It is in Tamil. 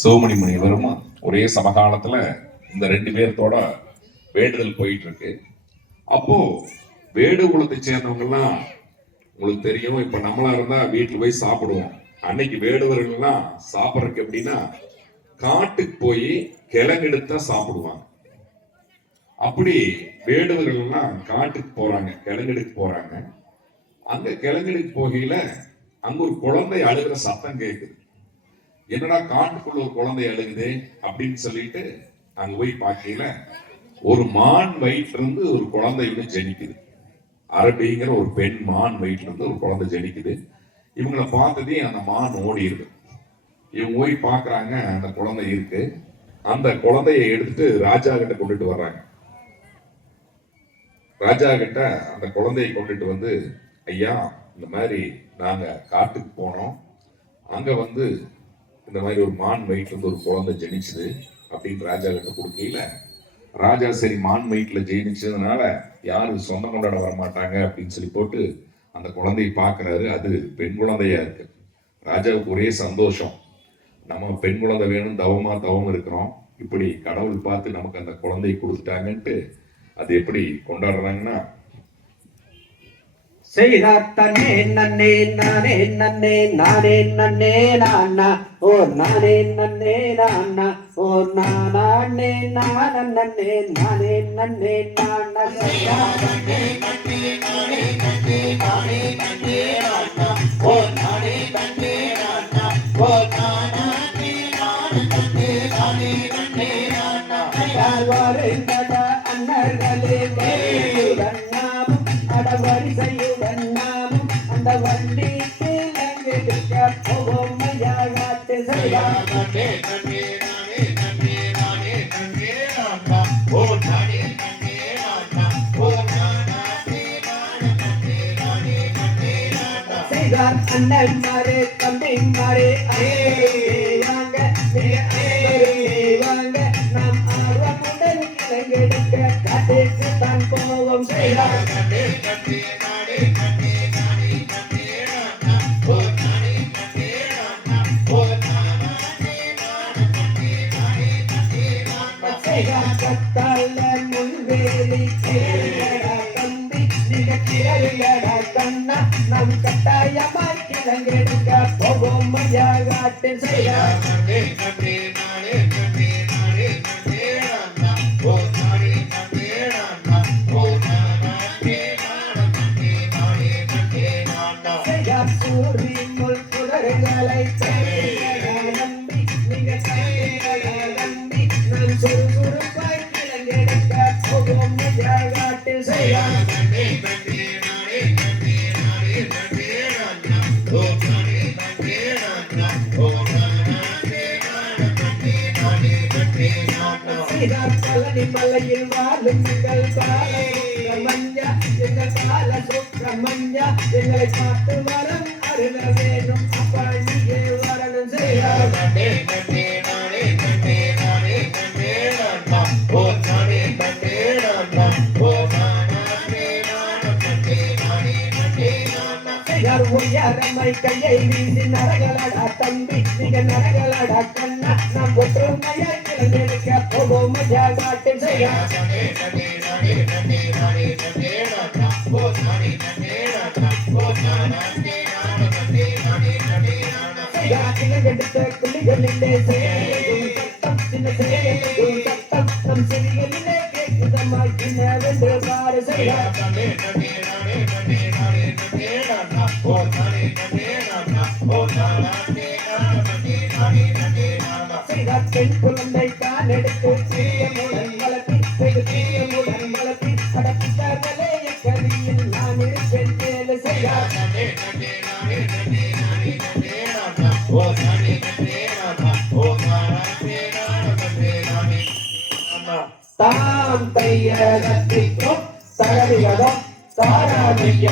சிவமணி முனிவரும் ஒரே சமகாலத்துல இந்த ரெண்டு பேர்த்தோட வேண்டுதல் போயிட்டு இருக்கு அப்போ வேடு குலத்தை சேர்ந்தவங்கலாம் உங்களுக்கு தெரியும் இப்ப நம்மளா இருந்தா வீட்டுல போய் சாப்பிடுவோம். அன்னைக்கு வேடுவர்கள்லாம் சாப்பிட்றதுக்கு எப்படின்னா காட்டுக்கு போய் கிழங்கெடுத்தா சாப்பிடுவாங்க. அப்படி வேடுவர்கள்லாம் காட்டுக்கு போறாங்க கிழங்கெடுக்கு போறாங்க. அங்க கிழங்கெடுக்கு போகையில அங்க ஒரு குழந்தை அழுகிற சத்தம் கேட்குது என்னடா காட்டுக்குள்ள ஒரு குழந்தை அழுகுது அப்படின்னு சொல்லிட்டு அங்க போய் பார்க்கல ஒரு மான் வயிற்றுல இருந்து ஒரு குழந்தை இன்னும் ஜெனிக்குது. அரபிங்கிற ஒரு பெண் மான் வயிற்றுல இருந்து ஒரு குழந்தை ஜெனிக்குது. இவங்கள பார்த்ததே அந்த மான் ஓடிடுது இவங்க போய் பார்க்குறாங்க அந்த குழந்தை இருக்கு. அந்த குழந்தையை எடுத்துட்டு ராஜா கிட்ட கொண்டுட்டு வர்றாங்க. ராஜா கிட்ட அந்த குழந்தையை கொண்டுட்டு வந்து ஐயா இந்த மாதிரி நாங்க காட்டுக்கு போனோம். அங்க வந்து இந்த மாதிரி ஒரு மான் வயிற்றுல ஒரு குழந்தை ஜெனிச்சுது அப்படின்னு ராஜா கிட்ட கொடுக்கையில ராஜா சரி மான் வயிற்றுல ஜெயிச்சதுனால யாரும் சொந்தம் கொண்டாட வர மாட்டாங்க அப்படின்னு சொல்லி போட்டு அந்த குழந்தையை பார்க்குறாரு. அது பெண் குழந்தையா இருக்கு. ராஜாவுக்கு ஒரே சந்தோஷம். நம்ம பெண் குழந்தை வேணும் தவமா தவம் இருக்கிறோம். இப்படி கடவுள் பார்த்து நமக்கு அந்த குழந்தையை கொடுத்துட்டாங்கன்ட்டு அது எப்படி கொண்டாடுறாங்கன்னா செய்தார் தன்னே நன்னே நானே நன்னே நானே நன்னே நானா. ஓ நானே நன்னே நானா. ஓ நானே நான நன்னே நானே நன்னே நானா செய்தார் நானே நன்னே நானே. ஓ நானே நன்னே நானா. ஓ நானே நான. ஓ நானே நானே நன்னே நானே நன்னே நானா செய்தார் அண்ணன் மாரே தம்பி மாரே அரே வாங்க நீங்க அனைவருமே வாங்க. நாம் ஆர்வமுடன் கிழங்கெடுக்க காட்டுக்கு தான் போவோம் செய்தார். ஓ நானே நம்பி நீங்க நம்பி நம் சுறுசுறுப்பாய் கிளங்கெடுக்க போவோம் ஐயா காட்டு செய்தார் செய்தார் பழனி மலையில் வாழும் எங்கள் கால சுப்பிரமணியா எங்கள் கால சுப்பிரமணியா எங்களை பார்த்து வரம் அருள வேணும். அப்பா நீயே வரணும். செய்தார் நானா செய்தார் உயரமை கையை வீசி நரகலடா தம்பி நீங்க நரகலடா கண்ணா நாம் ஒற்றுமையா கிளம்பெடுக்க போவோம் ஐயா காட்டு செய்தார் நன்னே நன்னே நானே நன்னே நானே நன்னே நானா ஓ நானே நன்னே நானா ஓ நானே நானே நன்னே நானே நன்னே நானா செய்தார் கிளம்பெடுத்த குழிகளிலே சேரும் சத்தம் சின்ன சேரும் சத்தம் நம் செடிகளிலே கேட்குதம்மா சின்ன வென்று பாரு செய்தார் பெண் குழந்தை தான் எடுத்து வளர்த்தி வளர்த்தி கதியில் நான் இருப்பேன் தாம் தையகத்திற்கும் தகதிகதம் தாராமிய